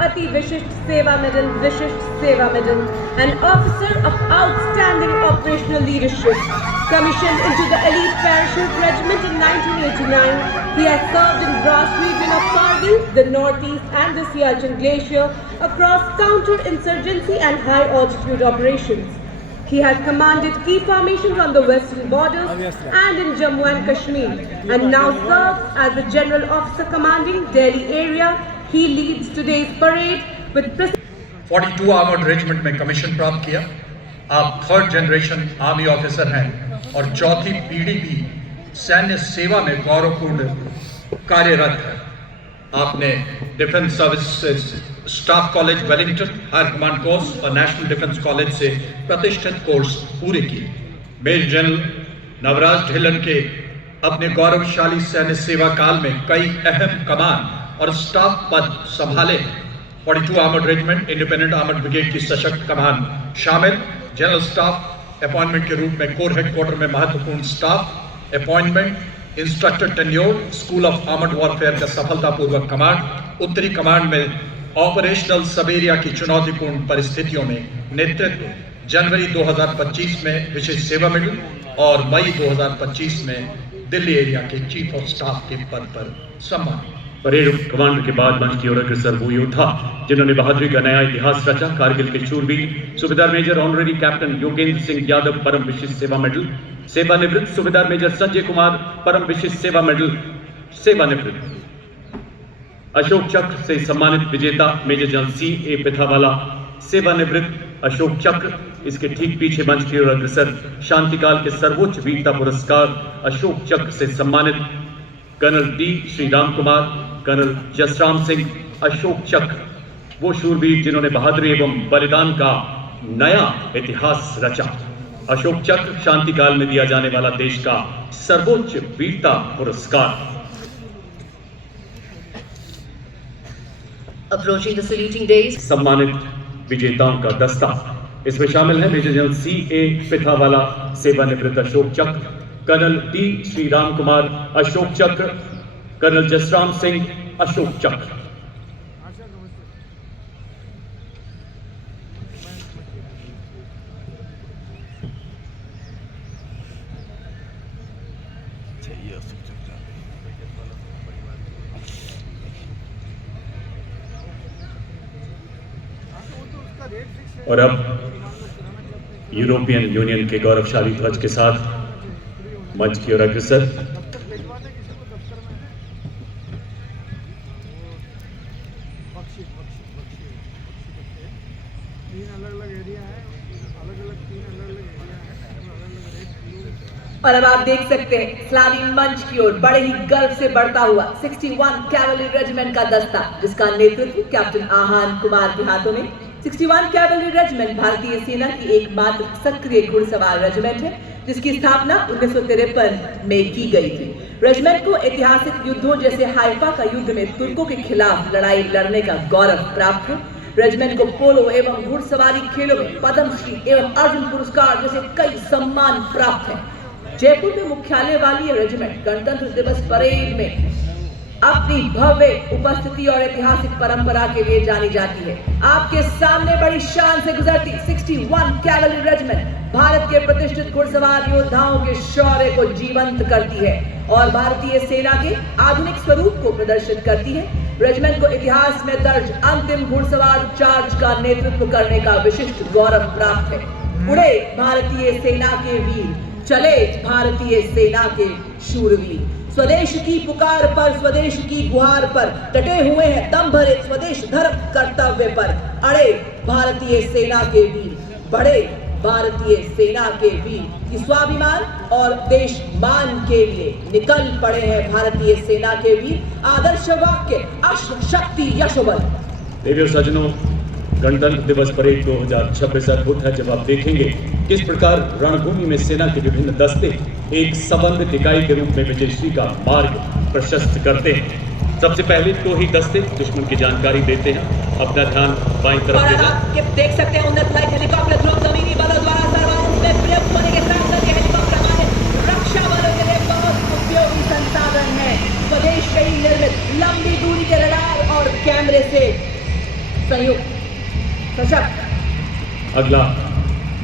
Ati Vishisht Seva Medal, Vishisht Seva Medal, an officer of outstanding operational leadership. Commissioned into the Elite Parachute Regiment in 1989, he has served in Drass region of Kargil, the northeast and the Siachen Glacier across counter-insurgency and high-altitude operations. He has commanded key formations on the western borders and in Jammu and Kashmir, and now serves as the General Officer commanding Delhi area. He leads today's parade with 42 armoured regiment में commission प्राप्त किया। आप third generation army officer हैं और चौथी पीढ़ी भी सैन्य सेवा में गौरवपूर्ण कार्यरत है। आपने Defence Services Staff College Wellington, Higher Command Course और नेशनल डिफेंस कॉलेज से प्रतिष्ठित कोर्स पूरे किए। मेजर जनरल नवराज ढिल्लन के अपने गौरवशाली सैन्य सेवा काल में कई अहम कमान और स्टाफ पद संभाले। 42 armoured regiment independent armoured brigade की सशक्त कमान शामिल। जनरल स्टाफ अपॉइंटमेंट के रूप में कोर हेडक्वार्टर में महत्वपूर्ण staff appointment, instructor tenure, school of armoured warfare का सफलतापूर्वक कमांड, उत्तरी कमांड में ऑपरेशनल सब एरिया की चुनौतीपूर्ण परिस्थितियों में नेतृत्व। जनवरी 2025 में विशेष सेवा मेडल और मई 2025 में दिल्ली एरिया के चीफ ऑफ स्टाफ के पद पर सम्मान। परेड कमांडर के बाद मंच की ओर अग्रसर वो योद्धा जिन्होंने बहादुरी का नया इतिहास रचा, कारगिल के शूरवीर सूबेदार major honorary captain Yogendra Singh Yadav Param Vishisht सेवा मेडल, सेवानिवृत्त सूबेदार मेजर संजय कुमार परम विशिष्ट सेवा मेडल सेवानिवृत्त। अशोक चक्र से सम्मानित विजेता मेजर जनरल C.A. पिथावाला सेवानिवृत्त अशोक चक्र। इसके ठीक पीछे मंच की ओर अग्रसर शांतिकाल के सर्वोच्च वीरता पुरस्कार अशोक चक्र से सम्मानित colonel D. Shri Ram Kumar, colonel Jasram Singh Ashoka Chakra, वो शूरवीर जिन्होंने बहादुरी एवं बलिदान का नया इतिहास रचा। अशोक चक्र शांतिकाल में दिया जाने वाला देश का सर्वोच्च वीरता पुरस्कार। Approaching the saluting days, सम्मानित विजेताओं का दस्ता। इसमें शामिल है मेजर जनरल C.A. पिथावाला सेवानिवृत्त अशोक चक्र, कर्नल D. श्री राम कुमार अशोक चक्र, कर्नल जसराम सिंह अशोक चक्र। और अब यूरोपियन यूनियन के गौरवशाली ध्वज के साथ मंच की ओर अग्रसर और अब आप देख सकते हैं इस्लामी मंच की ओर बड़े ही गर्व से बढ़ता हुआ 61 कैवलरी रेजिमेंट का दस्ता, जिसका नेतृत्व कैप्टन आहान कुमार के हाथों में। 61 कैवलरी रेजिमेंट भारतीय सेना की एकमात्र सक्रिय घुड़सवार रेजिमेंट है, जिसकी स्थापना 1953 में की गई थी। रेजिमेंट को ऐतिहासिक युद्धों जैसे हाइफा का युद्ध में तुर्कों के खिलाफ लड़ाई लड़ने का गौरव प्राप्त है। रेजिमेंट को पोलो एवं घुड़सवारी खेलों में पद्मश्री एवं अर्जुन पुरस्कार जैसे कई सम्मान प्राप्त है। जयपुर में मुख्यालय वाली ये रेजिमेंट गणतंत्र दिवस परेड में अपनी भव्य उपस्थिति और ऐतिहासिक परंपरा के लिए जानी जाती है। आपके सामने बड़ी शान से गुजरती 61 कैवलरी रेजिमेंट भारत के प्रतिष्ठित घुड़सवार योद्धाओं के शौर्य को जीवंत करती है और भारतीय सेना के आधुनिक स्वरूप को प्रदर्शित करती है। रेजिमेंट को इतिहास में दर्ज अंतिम घुड़सवार चार्ज का नेतृत्व करने का विशिष्ट गौरव प्राप्त है। उड़े भारतीय सेना के वीर, चले भारतीय सेना के शूरवीर। स्वदेश की पुकार पर, स्वदेश की गुहार पर डटे हुए हैं दम भरे स्वदेश धर्म कर्तव्य पर। अड़े भारतीय सेना के वीर, बड़े भारतीय सेना के वीर की स्वाभिमान और देश मान के लिए निकल पड़े हैं भारतीय सेना के वीर। आदर्श वाक्य अश्व शक्ति यशोबल। देवियों सज्जनों, गणतंत्र दिवस परेड 2026 अद्भुत है जब आप देखेंगे किस प्रकार रणभूमि में सेना के विभिन्न दस्ते एक समन्वित इकाई के रूप में विजयश्री का मार्ग प्रशस्त करते हैं। सबसे पहले तो ही दस्ते दुश्मन की जानकारी देते हैं। अपना ध्यान बाईं तरफ और दे आप देख सकते हैं उन्नत लाइट हेलीकॉप्टर ध्रुव जमीनी बलों द्वारा सर्वांग में प्रयुक्त होने के साथ साथ ये हेलीकॉप्टर हमारे रक्षा बलों के लिए बहुत उपयोगी संसाधन है। स्वदेश में ही निर्मित लंबी दूरी के रडार और कैमरे से संयुक्त सशक्त। अगला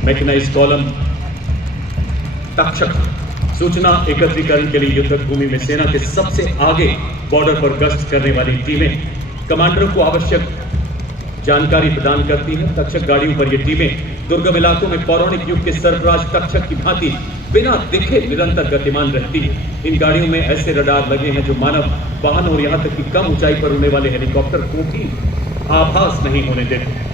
मैकेनाइज्ड कॉलम तक्षक, सूचना एकत्रीकरण के लिए युद्ध भूमि में सेना के सबसे आगे बॉर्डर पर गश्त करने वाली टीमें कमांडरों को आवश्यक जानकारी प्रदान करती हैं। तक्षक गाड़ियों पर ये टीमें दुर्गम इलाकों में पौराणिक युग के सरफराज तक्षक की भांति बिना दिखे निरंतर गतिमान रहती है। इन गाड़ियों में ऐसे रडार लगे हैं जो मानव वाहन और यहाँ तक कि कम ऊंचाई पर उड़ने वाले हेलीकॉप्टर को भी आभास नहीं होने देते।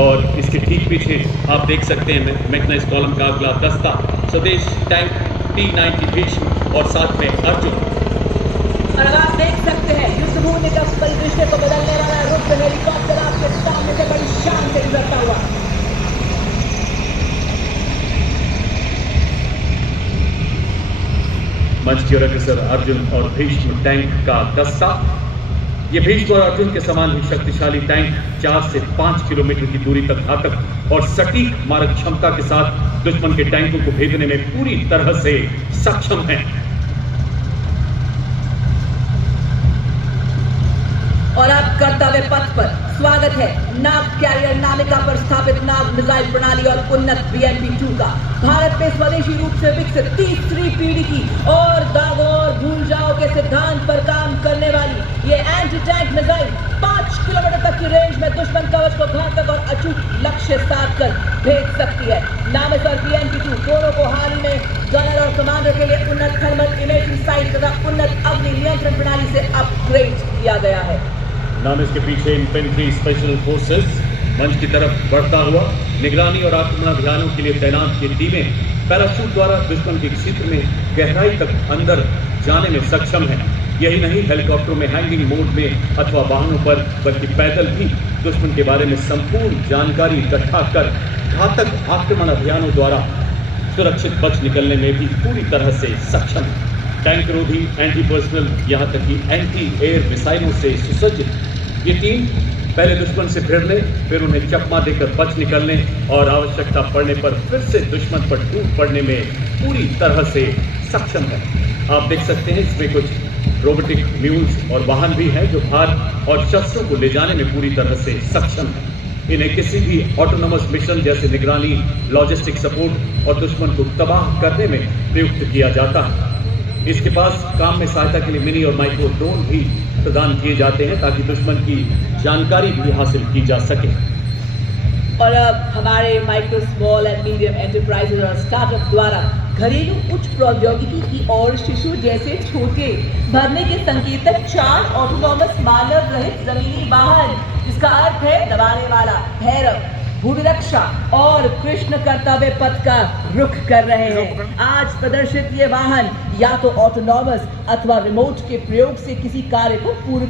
और इसके ठीक पीछे आप देख सकते हैं मैकेनाइज्ड कॉलम का अगला दस्ता स्वदेश टैंक T90 भीष्म और साथ में अर्जुन। और अब आप देख सकते हैं युद्ध भूमि का परिदृश्य को बदलने वाला रुद्र हेलीकॉप्टर आपके सामने से बड़ी शान से गुजरता हुआ। मंच की ओर अग्रसर अर्जुन और भीष्म टैंक का दस्ता। ये भीष्म और अर्जुन के समान ही शक्तिशाली टैंक 4 से 5 किलोमीटर की दूरी तक घातक और सटीक मारक क्षमता के साथ दुश्मन के टैंकों को भेजने में पूरी तरह से सक्षम हैं। और अब कर्तव्य पथ पर स्वागत है नाग कैरियर नामिका पर स्थापित नाग मिसाइल प्रणाली और उन्नत BMP-2 का। भारत में स्वदेशी रूप से विकसित तीसरी पीढ़ी की और दागों और भूल जाओ के सिद्धांत पर काम करने वाली ये एंटी टैंक मिसाइल 5 किलोमीटर तक की रेंज में दुश्मन कवच को घातक और अचूक लक्ष्य साध कर भेज सकती है। नामिक और BMP-2 दोनों को हाल ही में गनर और कमांडर के लिए उन्नत थर्मल इमेजिंग साइट तथा उन्नत अग्नि नियंत्रण प्रणाली से अपग्रेड किया गया है। नाम इसके पीछे इन्फेंट्री स्पेशल फोर्सेस मंच की तरफ बढ़ता हुआ निगरानी और आक्रमण अभियानों के लिए तैनात ये टीमें पैराशूट द्वारा दुश्मन के क्षेत्र में गहराई तक अंदर जाने में सक्षम है। यही नहीं, हेलीकॉप्टरों में हैंगिंग मोड में अथवा वाहनों पर बल्कि पैदल भी दुश्मन के बारे में संपूर्ण जानकारी इकट्ठा कर घातक आक्रमण अभियानों द्वारा सुरक्षित बच निकलने में भी पूरी तरह से सक्षम है। टैंक रोधी, एंटी पर्सनल, यहाँ तक कि एंटी एयर मिसाइलों से सुसज्जित ये टीम पहले दुश्मन से भिड़ने, फिर उन्हें चकमा देकर बच निकलने और आवश्यकता पड़ने पर फिर से दुश्मन पर टूट पड़ने में पूरी तरह से सक्षम है। आप देख सकते हैं इसमें कुछ रोबोटिक म्यूल्स और वाहन भी हैं जो भार और शस्त्रों को ले जाने में पूरी तरह से सक्षम है। इन्हें किसी भी ऑटोनोमस मिशन जैसे निगरानी, लॉजिस्टिक सपोर्ट और दुश्मन को तबाह करने में प्रयुक्त किया जाता है। इसके पास काम में सहायता के लिए मिनी और माइक्रो ड्रोन भी प्रदान किए जाते हैं ताकि दुश्मन की जानकारी भी हासिल की जा सके। और अब हमारे micro, small and medium enterprises और स्टार्टअप द्वारा घरेलू उच्च प्रौद्योगिकी की और शिशु जैसे छोटे भरने के संकेतक 4 ऑटोनॉमस मानव रहित जमीनी वाहन, जिसका अर्थ है दबाने वाला, भैरव, भूमि रक्षा और कृष्ण कर्तव्य पथ का रुख कर रहे हैं। आज प्रदर्शित ये वाहन या तो ऑटोनॉमस अथवा रिमोट के प्रयोग से किसी कार्य को पूर्ण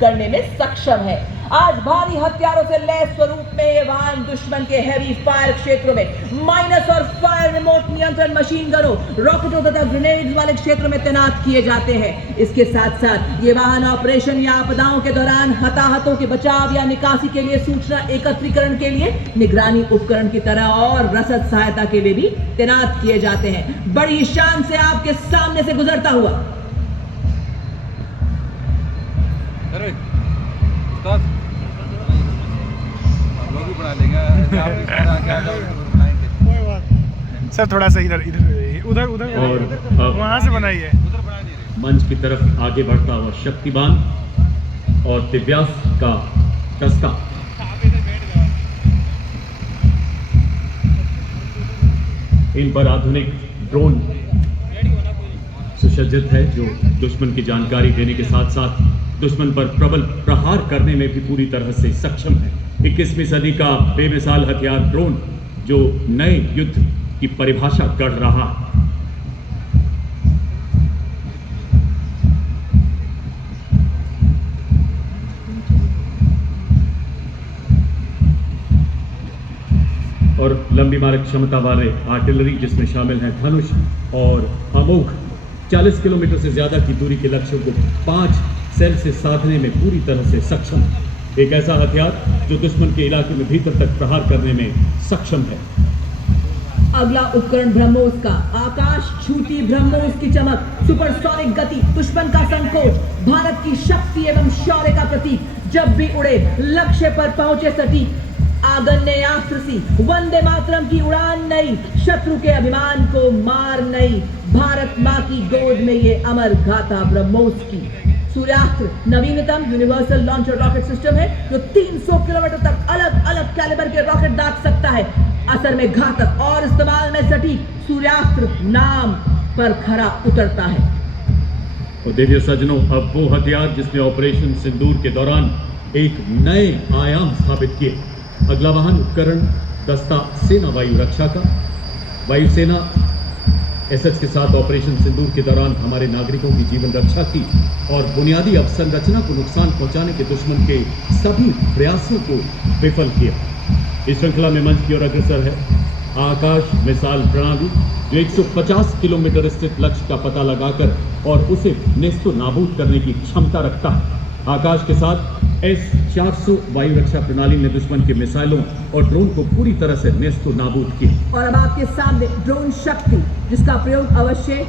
करने में सक्षम है। आज भारी हथियारों से लैस स्वरूप में ये वाहन दुश्मन के हैवी फायर क्षेत्रों में माइनस और फायर रिमोट नियंत्रण मशीन गनों, रॉकेटों तथा ग्रेनेड्स वाले क्षेत्रों में तैनात किए जाते हैं। इसके साथ साथ ये वाहन ऑपरेशन या आपदाओं के दौरान हताहतों के बचाव या निकासी के लिए, सूचना एकत्रीकरण के लिए, निगरानी उपकरण की तरह और रसद सहायता के लिए भी तैनात किए जाते हैं। बड़ी शान से आपके सामने से गुजरता हुआ सर थोड़ा सा इधर उधर उधर और वहाँ से बनाइए। मंच की तरफ आगे बढ़ता हुआ शक्तिमान और दिव्यास का दस्ता। इन पर आधुनिक ड्रोन सुसज्जित है जो दुश्मन की जानकारी देने के साथ साथ दुश्मन पर प्रबल प्रहार करने में भी पूरी तरह से सक्षम है। 21वीं सदी का बेमिसाल हथियार ड्रोन जो नए युद्ध की परिभाषा गढ़ रहा है। और लंबी मारक क्षमता वाले आर्टिलरी जिसमें शामिल हैं धनुष और अमोघ 40 किलोमीटर से ज्यादा की दूरी के लक्ष्यों को 5 सेल से साधने में पूरी तरह से सक्षम है। एक ऐसा हथियार जो दुश्मन के इलाके में भीतर तक प्रहार करने में सक्षम है। अगला उपकरण ब्रह्मोस का आकाश छूती ब्रह्मोस की चमक, सुपरसोनिक गति, दुश्मन का संकोच, भारत की शक्ति एवं शौर्य का प्रतीक। जब भी उड़े लक्ष्य पर पहुंचे सटीक, आगन्य अस्त्र सी वंदे मातरम की उड़ान नई, शत्रु के अभिमान को मार नई, भारत माँ की गोद में ये अमर गाथा ब्रह्मोस की। सूर्यास्त्र नवीनतम यूनिवर्सल लॉन्चर रॉकेट सिस्टम है जो 300 किलोमीटर तक अलग अलग कैलिबर के रॉकेट दाग सकता है। असर में घातक और इस्तेमाल में सटीक, सूर्यास्त्र नाम पर खरा उतरता है। और देखिए सज्जनों, अब वो हथियार जिसने ऑपरेशन सिंदूर के दौरान एक नए आयाम स्थापित किए। अगला वाहन उपकरण दस्ता सेना वायु रक्षा का। वायुसेना एसएच के साथ ऑपरेशन सिंदूर के दौरान हमारे नागरिकों की जीवन रक्षा की और बुनियादी अवसंरचना को नुकसान पहुंचाने के दुश्मन के सभी प्रयासों को विफल किया। इस श्रृंखला में मंच की ओर अग्रसर है आकाश मिसाइल प्रणाली जो 150 किलोमीटर स्थित लक्ष्य का पता लगाकर और उसे नेस्तो नाबूद करने की क्षमता रखता है। आकाश के साथ S-400 वायु रक्षा प्रणाली ने दुश्मन के मिसाइलों और ड्रोन को पूरी तरह से नेस्तो नाबूद किया। और अब आपके सामने ड्रोन शक्ति, जिसका प्रयोग अवश्य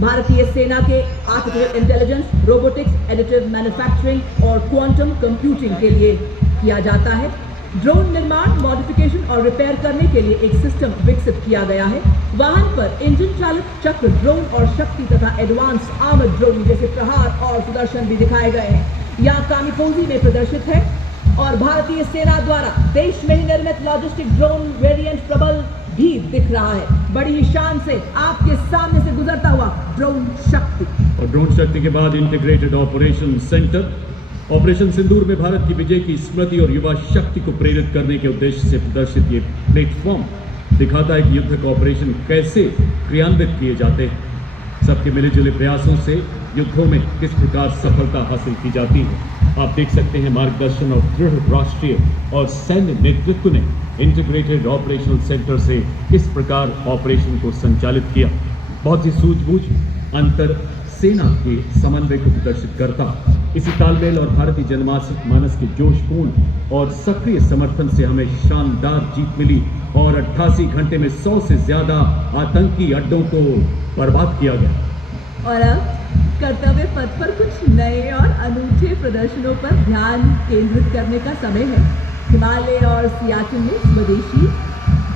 भारतीय सेना के artificial intelligence, robotics, additive manufacturing और क्वांटम कंप्यूटिंग के लिए किया जाता है। ड्रोन निर्माण, मॉडिफिकेशन और रिपेयर करने के लिए एक सिस्टम विकसित किया गया है। वाहन पर इंजन चालित चक्र ड्रोन और शक्ति तथा एडवांस आर्मर्ड ड्रोन जैसे प्रहार और सुदर्शन भी दिखाए गए हैं। यहाँ कामिफोजी में प्रदर्शित है और भारतीय सेना द्वारा देश में ही निर्मित लॉजिस्टिक ड्रोन वेरिएंट प्रबल भी दिख रहा है। बड़ी ही शान से आपके सामने से गुजरता हुआ ड्रोन शक्ति। और ड्रोन शक्ति के बाद इंटीग्रेटेड ऑपरेशन सेंटर। ऑपरेशन सिंदूर में भारत की विजय की स्मृति और युवा शक्ति को प्रेरित करने के उद्देश्य से प्रदर्शित ये प्लेटफॉर्म दिखाता है कि युद्धक ऑपरेशन कैसे क्रियान्वित किए जाते हैं। सबके मिले-जुले प्रयासों से युद्धों में किस प्रकार सफलता हासिल की जाती है। आप देख सकते हैं मार्गदर्शन और दृढ़ राष्ट्रीय और सैन्य नेतृत्व ने इंटीग्रेटेड ऑपरेशनल सेंटर से किस प्रकार ऑपरेशन को संचालित किया। बहुत ही सूझबूझ अंतर सेना के समन्वय को प्रदर्शित करता। इसी तालमेल और भारतीय जनमानस के जोशपूर्ण और सक्रिय समर्थन से हमें शानदार जीत मिली और 88 घंटे में 100 से ज्यादा आतंकी अड्डों को बर्बाद किया गया। और अब कर्तव्य पथ पर कुछ नए और अनूठे प्रदर्शनों पर ध्यान केंद्रित करने का समय है। हिमालय और सियाचिन में स्वदेशी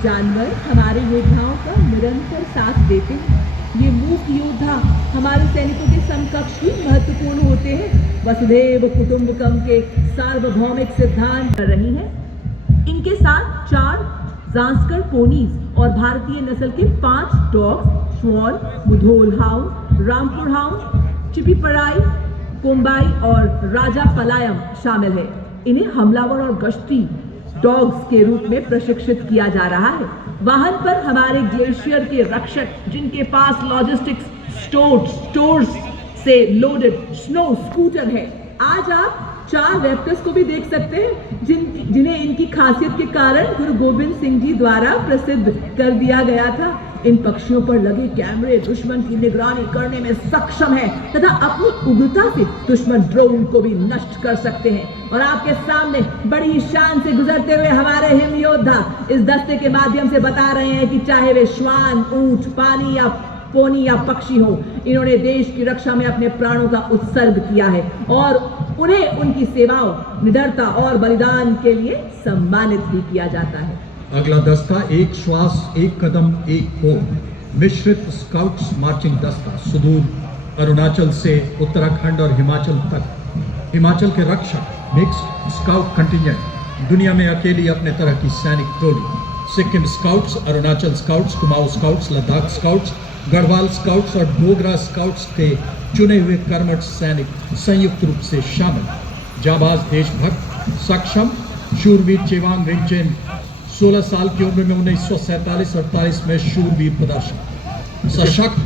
जानवर हमारे योद्धाओं का निरंतर साथ देते हैं। ये मूक योद्धा हमारे सैनिकों के समकक्ष ही महत्वपूर्ण होते हैं। वसुधैव कुटुंबकम के सार्वभौमिक सिद्धांत कर रही हैं। इनके साथ 4 जांस्कर पोनीज और भारतीय नस्ल के 5 डॉग्स, श्वान, मुधोल हाउंड, रामपुर हाउंड, चिपीपराई, कोम्बाई और राजा पलायम शामिल है। इन्हें हमलावर और गश्ती डॉग्स के रूप में प्रशिक्षित किया जा रहा है। वाहन पर हमारे ग्लेशियर के रक्षक जिनके पास लॉजिस्टिक्स स्टोर्स से लोडेड स्नो स्कूटर है। आज आप 4 रैप्टर्स को भी देख सकते हैं जिन्हें इनकी खासियत के कारण गुरु गोबिंद सिंह जी द्वारा प्रसिद्ध कर दिया गया था। इन पक्षियों पर लगे कैमरे दुश्मन की निगरानी करने में सक्षम है तथा अपनी उग्रता से दुश्मन ड्रोन को भी नष्ट कर सकते हैं। और आपके सामने बड़ी ही शान से गुजरते हुए हमारे हिम योद्धा इस दस्ते के माध्यम से बता रहे हैं कि चाहे वे श्वान, ऊंट, पानी या पोनी या पक्षी हो, इन्होंने देश की रक्षा में अपने प्राणों का उत्सर्ग किया है और उन्हें उनकी सेवाओं, निडरता और बलिदान के लिए सम्मानित भी किया जाता है। अगला दस्ता एक श्वास एक कदम एक कोण मिश्रित स्काउट्स मार्चिंग दस्ता सुदूर अरुणाचल से उत्तराखंड और हिमाचल तक। हिमाचल के रक्षक मिक्स्ड स्काउट कंटिजेंट दुनिया में अकेली अपने तरह की सैनिक टोली। Sikkim Scouts, Arunachal Scouts, Kumaon Scouts, Ladakh Scouts, Garhwal Scouts और डोगरा स्काउट्स के चुने हुए कर्मठ सैनिक संयुक्त रूप से शामिल। जाबाज देशभक्त, सक्षम, शूरवीर चेवांग रिंचेन 16 साल की उम्र में 1947-48 में शूरवीर प्रदर्शन, सशक्त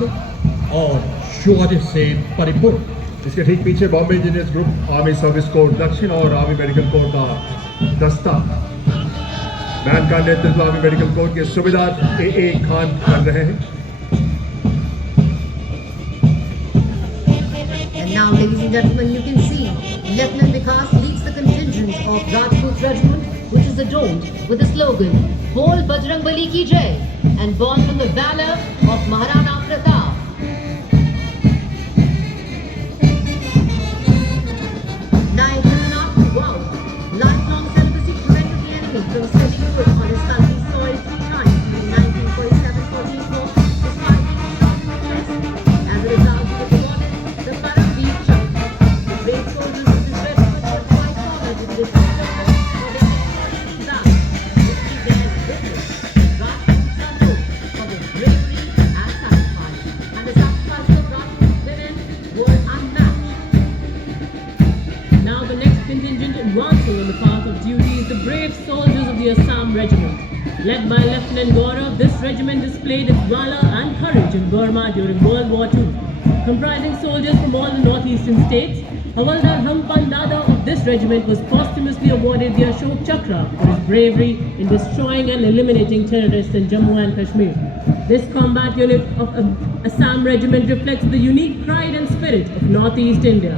और शौर्य से परिपूर्ण। इसके ठीक पीछे Bombay engineers group, army service corps दक्षिण और आर्मी मेडिकल कोर का दस्ता। बैंड का नेतृत्व आर्मी मेडिकल कोर के सूबेदार ए खान कर रहे हैं। And now, ladies and gentlemen, you can see Lieutenant Vikas leads the contingent of Rajput Regiment, which is adorned with the slogan "Bol Bajrangbali Ki Jai" and born from the valor of Maharana Pratap. Lifelong celibacy prevented the enemy from setting foot on his country's soil 3 times between 1947-44, despite being shot in the chest. As a result, he was awarded the Paramveer Chakra. The brave soldiers of this regiment were twice honored with this chakra for their exploits in battle, which we bears witness that Rajput struggled for the bravery and sacrifice, and the sacrifices of Rajput women were unmatched. Now the next contingent advancing on the path of duty is the brave soldiers of the Assam Regiment. Led by Lieutenant Gaurav, this regiment displayed its valor and courage in Burma during World War II. Comprising soldiers from all the northeastern states, Havaldar Hampan Dada of this regiment was posthumously awarded the Ashok Chakra for his bravery in destroying and eliminating terrorists in Jammu and Kashmir. This combat unit of Assam Regiment reflects the unique pride and spirit of Northeast India.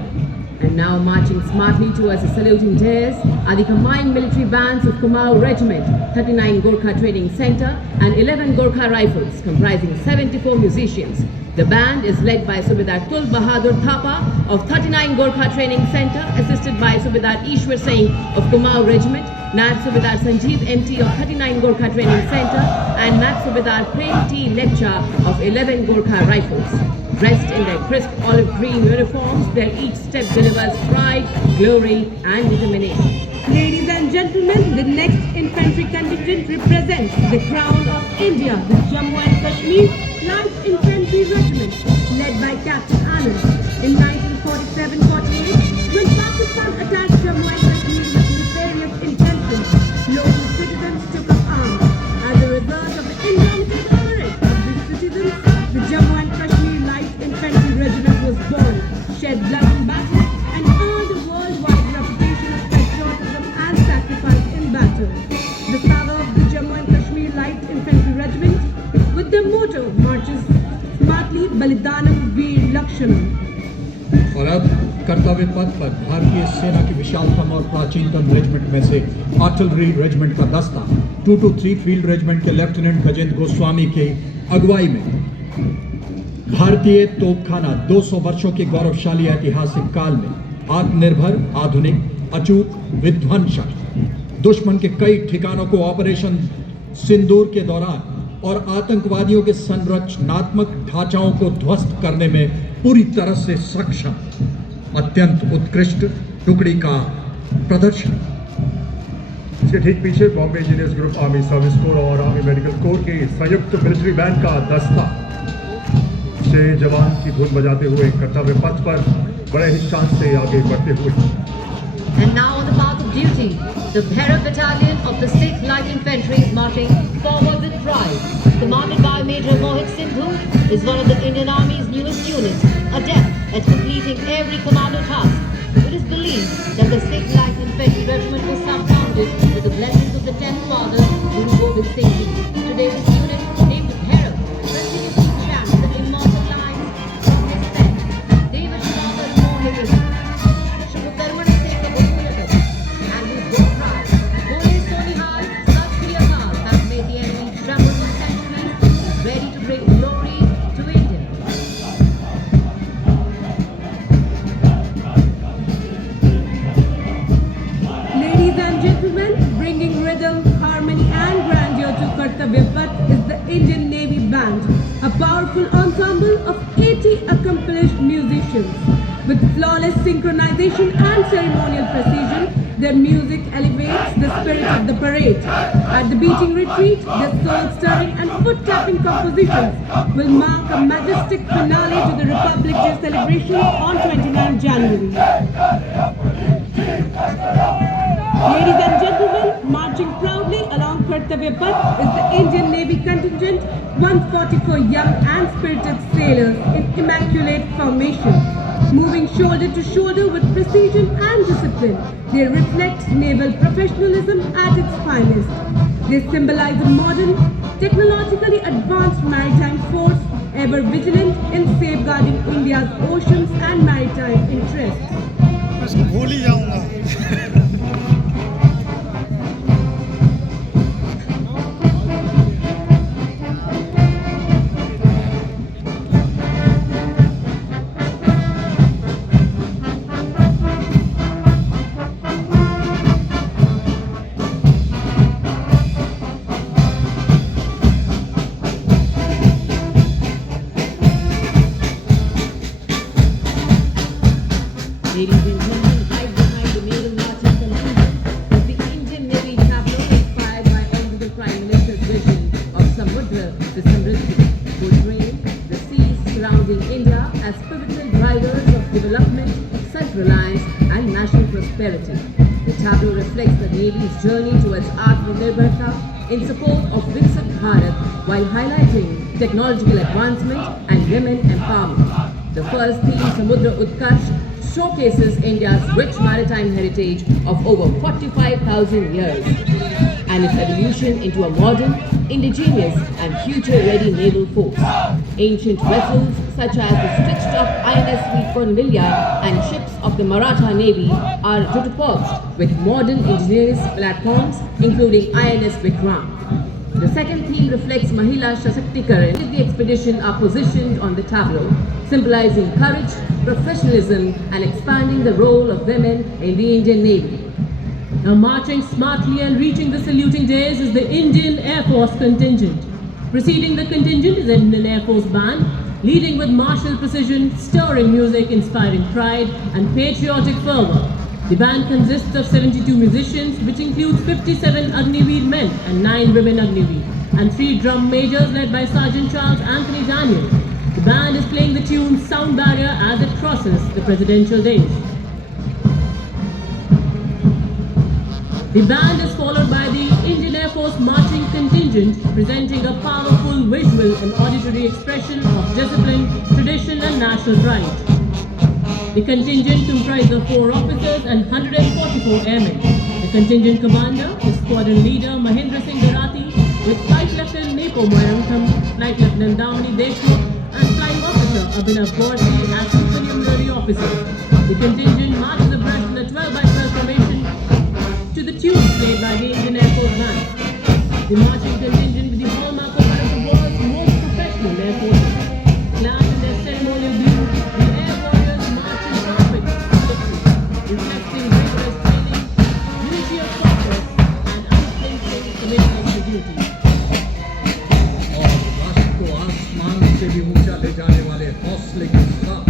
And now marching smartly towards the saluting dais are the combined military bands of Kumaon Regiment, 39 Gorkha Training Center and 11 Gorkha Rifles, comprising 74 musicians. The band is led by Subedar Tul Bahadur Thapa of 39 Gorkha Training Center, assisted by Subedar Ishwar Singh of Kumaon Regiment, Naib Subedar Sanjeev MT of 39 Gorkha Training Center and Naib Subedar Prem T Lecture of 11 Gorkha Rifles. Dressed in their crisp olive green uniforms, their each step delivers pride, glory and determination. Ladies and gentlemen, the next infantry contingent represents the crown of India, the Jammu and Kashmir Light Infantry Regiment, led by Captain Anand. In 1947-48, when Pakistan attacked Jammu and Kashmir with nefarious intentions, local citizens took up arms. As a result of the indomitable courage of these citizens, the Jammu and Kashmir Light Infantry Regiment was born, shed blood in battle, and earned a worldwide reputation of patriotism and sacrifice in battle. The father of the Jammu and Kashmir Light Infantry Regiment, with their motto, marches smartly Balidanam Veer Lakshanam. और अब कर्तव्य पथ पर भारतीय सेना की विशालतम और प्राचीनतम रेजिमेंट में से आर्टिलरी रेजिमेंट का दस्ता 223 फील्ड रेजिमेंट के लेफ्टिनेंट गजेंद्र गोस्वामी के अगुवाई में भारतीय तोपखाना 200 वर्षों के गौरवशाली ऐतिहासिक काल में आत्मनिर्भर, आधुनिक, अचूक, विध्वंसक दुश्मन के कई ठिकानों को ऑपरेशन सिंदूर के दौरान और आतंकवादियों के संरचनात्मक ढांचाओं को ध्वस्त करने में पूरी तरह से सक्षम अत्यंत उत्कृष्ट टुकड़ी का प्रदर्शन। इसके ठीक पीछे Bombay engineers group, army service corps और आर्मी मेडिकल कोर के संयुक्त मिलिट्री बैंड का दस्ता से जवान की धुन बजाते हुए कर्तव्य पथ पर बड़े ही शान से आगे बढ़ते हुए। And now on the path of duty, the Bhairav Battalion of the 6th Light Infantry is marching forward with pride. Commanded by Major Mohit Sindhu, is one of the Indian Army's newest units, adept at completing every commando task. It is believed that the 6th Light Infantry Regiment was surrounded with the blessings of the 10th Father, Guru Gobind Singh Ji. Today this unit, named Bhairav, continuously chants the immortal lines from his pen. Deva Shivada Mohit Shubhakarmana Singh Bhutulakat, and his war cry, Bole Sonihal, Sat Shri Akal, have made the enemy tremble for centuries, ready to bring glory to India. Ladies and gentlemen, bringing rhythm, harmony and grandeur to Kartavya Path is the Indian Navy Band, a powerful ensemble of 80 accomplished musicians. With flawless synchronization and ceremonial precision, Their music elevates the spirit of the parade. At the beating retreat, their soul-stirring and foot-tapping compositions will mark a majestic finale to the Republic Day celebration on 29 January. Ladies and gentlemen, marching proudly along Kartavya Path is the Indian Navy contingent, 144 young and spirited sailors in immaculate formation. Moving shoulder to shoulder with precision and discipline, they reflect naval professionalism at its finest. They symbolize a modern, technologically advanced maritime force, ever vigilant in safeguarding India's oceans and maritime interests. बस भूल ही जाऊंगा Ladies and gentlemen, right behind the naval marching contingent is the Indian Navy tableau inspired by Honorable Prime Minister's vision of Samudra to Samriddhi, portraying the seas surrounding India as pivotal drivers of development, self-reliance and national prosperity. The tableau reflects the Navy's journey towards Atmanirbharta in support of Viksit Bharat while highlighting technological advancement and women empowerment. The first theme, Samudra Utkarsh, showcases India's rich maritime heritage of over 45,000 years and its evolution into a modern, indigenous and future-ready naval force. Ancient vessels such as the stitched-up INS Cornelia and ships of the Maratha Navy are juxtaposed with modern indigenous platforms including INS Vikram. The second theme reflects Mahila Shashaktikaran. The expedition are positioned on the tableau, symbolizing courage, professionalism and expanding the role of women in the Indian Navy. Now marching smartly and reaching the saluting days is the Indian Air Force contingent. Preceding the contingent is an Indian Air Force band, leading with martial precision, stirring music, inspiring pride and patriotic fervor. The band consists of 72 musicians, which includes 57 Agniveer men and 9 women Agniveer, and 3 drum majors led by Sergeant Charles Anthony Daniel. The band is playing the tune Sound Barrier as it crosses the presidential days. The band is followed by the Indian Air Force marching contingent, presenting a powerful visual and auditory expression of discipline, tradition and national pride. The contingent comprises of 4 officers and 144 airmen. The contingent commander is Squadron Leader Mahendra Singh Garati, with Flight Lieutenant Nepo Moirantham, Flight Lieutenant Damani Deshmukh, and Flying Officer Abhinav Gorsi as supernumerary officers. The contingent marches abreast in a 12x12 formation to the tunes played by the Indian Air Force Band. The marching contingent with the hallmark of one of the world's most professional air forces. Clad in their ceremonial blue, the Air Warriors march in perfect victory, reflecting rigorous training, unity of purpose, and unflinching commitment to duty. और राष्ट्र को आसमान से भी ऊंचा ले जाने वाले हौसले के साथ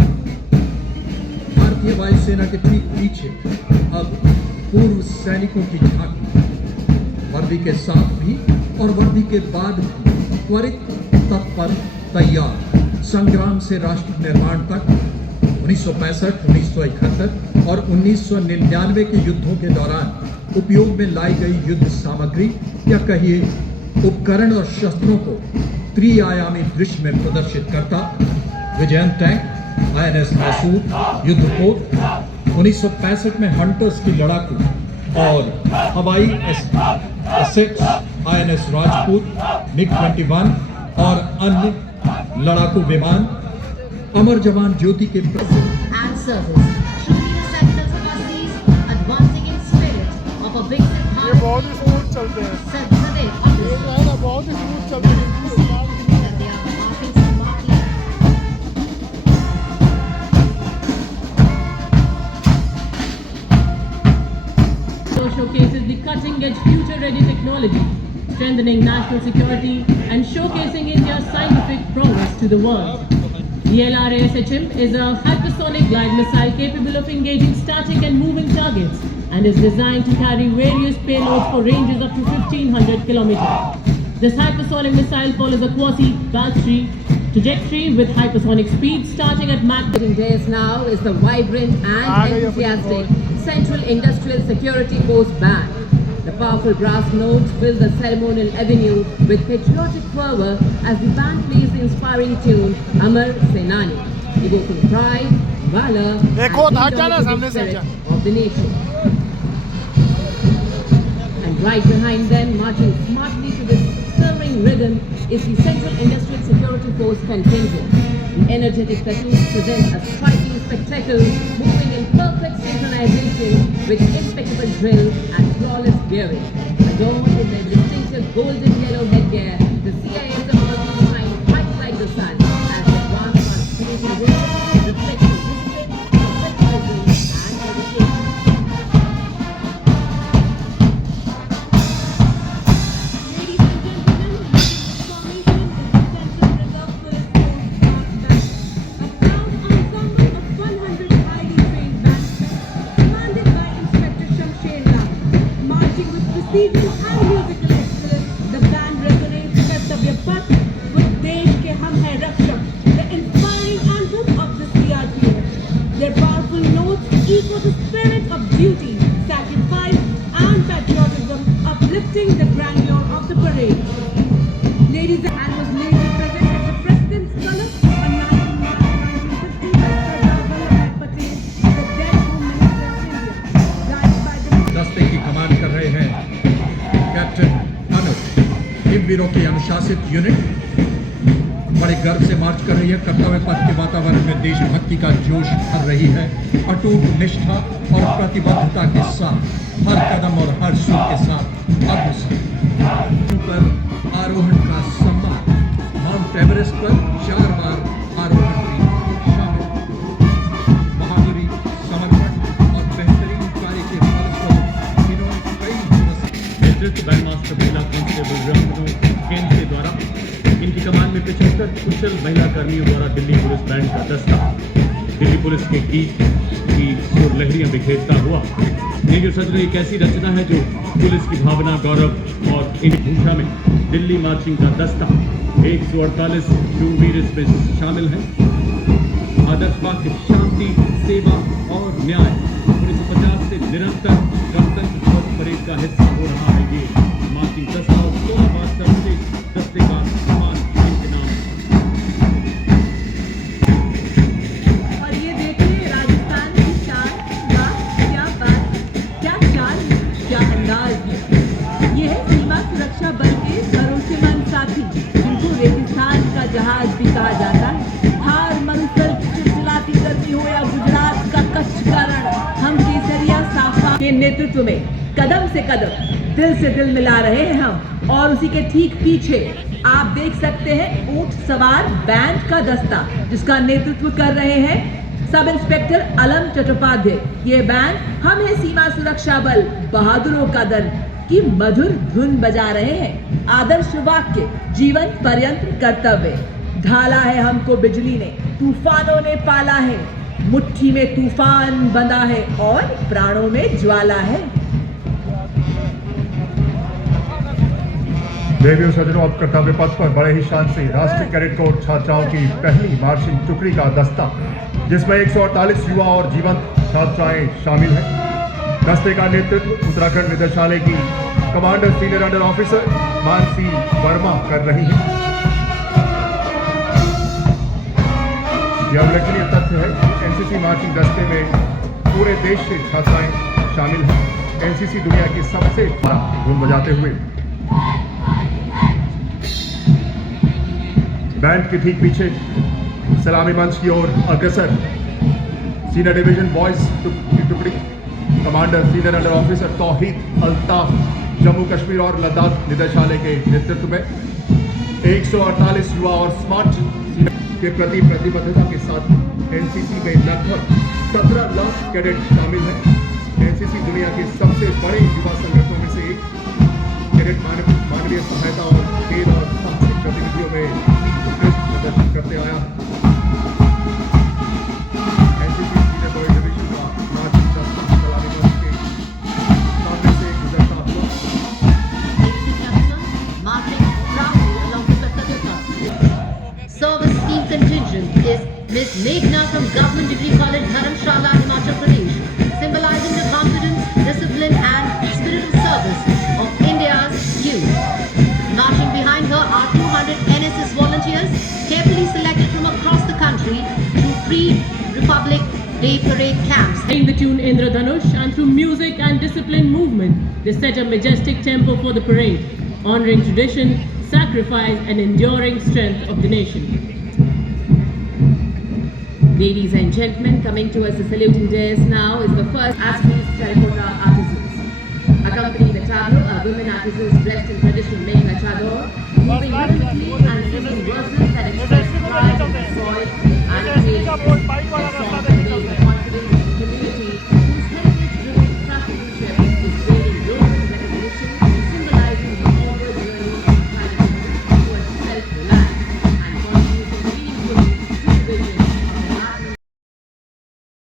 भारतीय वायुसेना के ठीक पीछे अब पूर्व सैनिकों की झांकी, वर्दी के साथ भी और वर्दी के बाद भी त्वरित, तत्पर, तैयार, संग्राम से राष्ट्र निर्माण तक 1965, 1971 और 1999 के युद्धों के दौरान उपयोग में लाई गई युद्ध सामग्री या कहिए उपकरण और शस्त्रों को त्रिआयामी दृश्य में प्रदर्शित करता विजयन टैंक, INS मैसूर युद्धपोत, 1965 में हंटर्स की लड़ाकू और हवाई एसेट्स INS राजपूत, MiG-21 और अन्य लड़ाकू विमान अमर जवान ज्योति के and service. Truly the sentinels of our seas, advancing in spirit of a big ये Bharat, बहुत ही स्मूथ चलते हैं Sadhguru of ये this जो है ना बहुत ही स्मूथ चलते हैं that they are marching smartly. Showcases the cutting-edge future-ready technology, strengthening national security and showcasing India's scientific progress to the world. The LRASHM is a hypersonic glide missile capable of engaging static and moving targets and is designed to carry various payloads for ranges up to 1500 kilometers. This hypersonic missile follows a quasi-Gulfstream trajectory with hypersonic speed starting at Mach. Days now is the vibrant and enthusiastic Central Industrial Security Force Band. The powerful brass notes fill the ceremonial avenue with patriotic fervor as the band plays the inspiring tune Amar Senani, evoking pride, valor, and indomitable spirit of the nation. And right behind them, marching smartly to this stirring rhythm, is the Central Industrial Security Force contingent. The energetic platoons present a striking spectacle, moving in perfect synchronization with impeccable drill and flawless gearing. Adorned in their distinctive golden yellow headgear, the CISM all shine bright like the sun as the advanced participation rhythm reflects the discipline, professionalism, and dedication. Ladies and gentlemen, this formation is the Central Reserve Police Force Band, a proud ensemble of 100 highly trained bandsmen, commanded by Inspector Shamsher Rao. Marching with precision and musical excellence, the band resonates Kartavya Path with Desh Ke Hum Hai Rakshak, the inspiring anthem of the CRPF. Their powerful notes echo the spirit of duty, sacrifice, and patriotism, uplifting the grandeur of the parade. Ladies and was later present at the President's Color on 19 March 1950 by Sardar Vallabhbhai Patel, the then Home Minister of India, guided by the दस्ते की कमान कर रहे हैं captain अनुज। इन वीरों की अनुशासित unit बड़े गर्व से मार्च कर रही है। कर्तव्य पथ के वातावरण में देशभक्ति का जोश भर रही है। अटूट निष्ठा और प्रतिबद्धता के साथ हर कदम और हर सुर के साथ अब पर आरोहण का सम्मान। माउंट एवरेस्ट पर 4 बार आरोहण भी शामिल। बहादुरी, समर्पण और बेहतरीन कार्य के फलस्वरूप इन्होंने कई नेतृत्व बैंड मास्टर महिला कांस्टेबल रंगनू केंद्र के द्वारा इनकी कमान में 75 कुशल महिला कर्मियों द्वारा दिल्ली पुलिस बैंड का दस्ता दिल्ली पुलिस के गीत की सुर लहरियां बिखेरता हुआ। ये जो सजना एक ऐसी रचना है जो पुलिस की भावना, गौरव और इन भूषा में दिल्ली मार्चिंग का दस्ता 148 शूरवीर इसमें शामिल हैं। आदर्श वाक्य शांति, सेवा और न्याय। 1950 से निरंतर गणतंत्र दिवस परेड का हिस्सा हो रहा है ये मार्चिंग दस्ता और 16 मार्च से दस्ते का सम्मान इनके नाम। और ये देखिए राजस्थान की शान, वाह क्या बात, क्या चाल, क्या अंदाज। ये है सीमा सुरक्षा बल के भरोसेमंद साथी, जिनको रेगिस्तान का जहाज भी कहा जाता है। हार मरुस्थल की चिलचिलाती गर्मी हो या गुजरात का कच्छ का रण, हम केसरिया साफा के नेतृत्व में कदम से कदम, दिल से दिल मिला रहे हैं हम। और उसी के ठीक पीछे आप देख सकते हैं ऊंट सवार बैंड का दस्ता, जिसका नेतृत्व कर रहे हैं सब इंस्पेक्टर अलम चट्टोपाध्याय। ये बैंड हम है सीमा सुरक्षा बल बहादुरों का दल की मधुर धुन बजा रहे हैं। आदर्श वाक्य जीवन पर्यंत कर्तव्य। ढाला है हमको बिजली ने, तूफानों ने पाला है, मुट्ठी में तूफान बंधा है और प्राणों में ज्वाला है। देवियों सजनों, अब कर्तव्य पथ पर बड़े ही शान से राष्ट्रीय कैडेट कोर छात्राओं की पहली मार्चिंग टुकड़ी का दस्ता, जिसमें 148 युवा और जीवंत छात्राएं शामिल हैं। दस्ते का नेतृत्व उत्तराखंड निदेशालय की commander senior under officer Mansi Verma कर रही है। यह उल्लेखनीय तथ्य है कि एनसीसी मार्चिंग दस्ते में पूरे देश से छात्राएं शामिल हैं। एनसीसी दुनिया की सबसे धुन बजाते हुए बैंड के ठीक पीछे सलामी मंच की ओर अग्रसर सीनियर डिवीजन बॉयज की टुकड़ी कमांडर सीनियर अंडर ऑफिसर तौहीद अल्ताफ जम्मू कश्मीर और लद्दाख निदेशालय के नेतृत्व में 148 युवा और स्मार्ट के प्रति प्रतिबद्धता के साथ एनसीसी में लगभग 17 लाख कैडेट शामिल हैं। एनसीसी दुनिया के सबसे बड़े युवा संगठनों में से एक। कैडेट मानवीय सहायता और खेल और साहसिक गतिविधियों में उत्कृष्ट प्रदर्शन करते आया। एनसीसी सीनियर बॉयज डिवीजन का मार्चिंग दस्ता सलामी मंच के Meghna from Government Degree College, Dharamshala, Himachal Pradesh, symbolizing the confidence, discipline and spirit of service of India's youth. Marching behind her are 200 NSS volunteers, carefully selected from across the country to pre-Republic Day parade camps. Playing the tune Indradhanush, and through music and disciplined movement, they set a majestic tempo for the parade, honoring tradition, sacrifice and enduring strength of the nation. Ladies and gentlemen, coming to us the saluting dais now is the first Assamese terracotta artisans. Accompanying the tableau are women artisans dressed in traditional Meghna chador, moving rhythmically and singing verses that express pride in the soil and creativity.